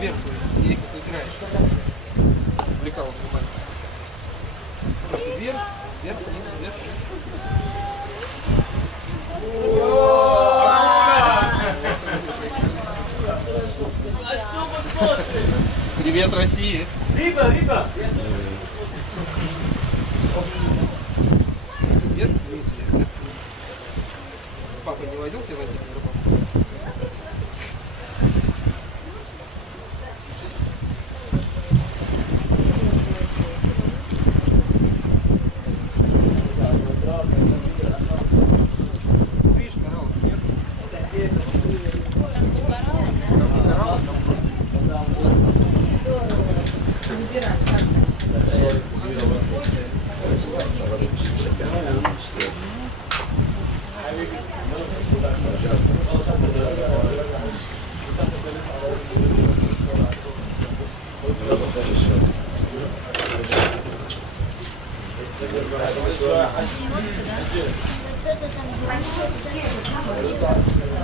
вверх или как играешь. Увлекал внимание. Просто вверх, вверх, вниз, вверх. Привет, России! Риба! Вверх, вниз, вверх. Папа не водил тебя на зимнюю рыбалку?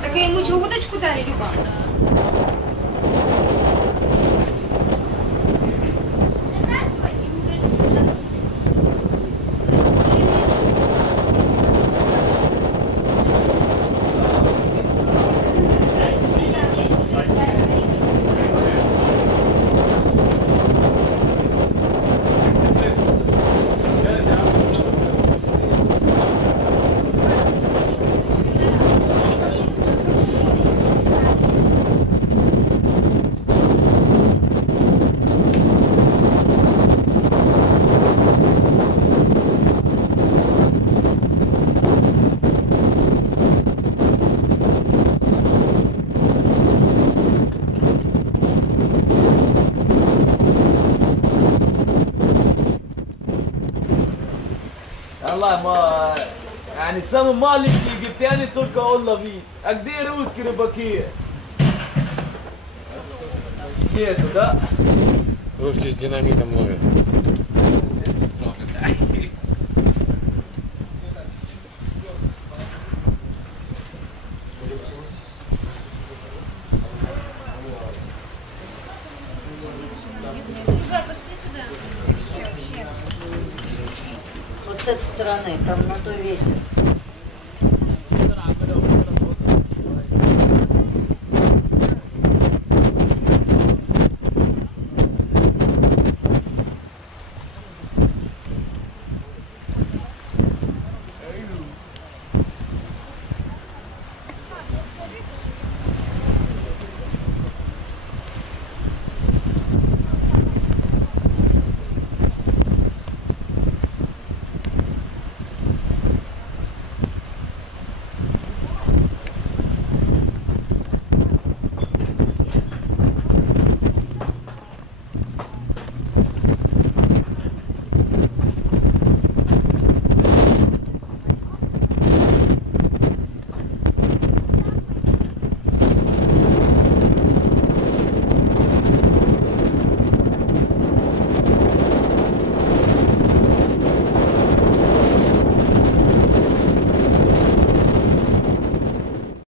Так ему что, удочку дали, Люба? والله ما يعني самый маленький египтяне только он ловит. А где русские рыбаки? Нету, да? Русские с динамитом ловят. Пошли туда. Вот с этой стороны, там на той ветер.